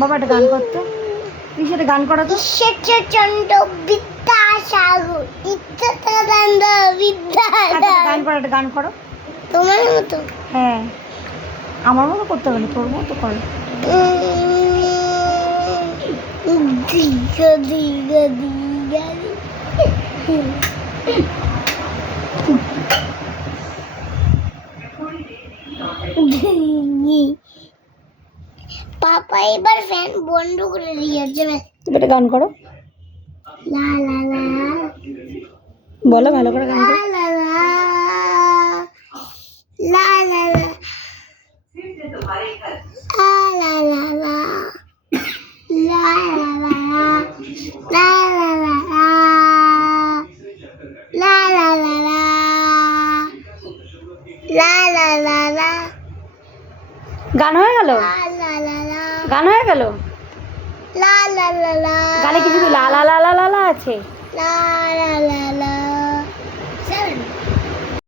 বাবা একটা গান করতো, কিসের গান করা তো? ঈশ্বরচন্দ্র বিদ্যাসাগর, ঈশ্বরচন্দ্র বিদ্যাসাগর। গান করো, একটা গান করো। তোমার মতো? হ্যাঁ, আমার মতো করতে হবে না, তোর মতো করো। দিগা দিগা দিগা পাপা এবার ফ্যান বন্ধ করে দিয়েছে। তুমি একটা গান করো, লা লা লা বলো ভালো করে গান করো। লা লা লা লা লা লা লা লা লা গান হয়ে গেল, গান হয়ে গেল। গানে কিছু লা লা লা লা লা লা আছে। লা লা লা লা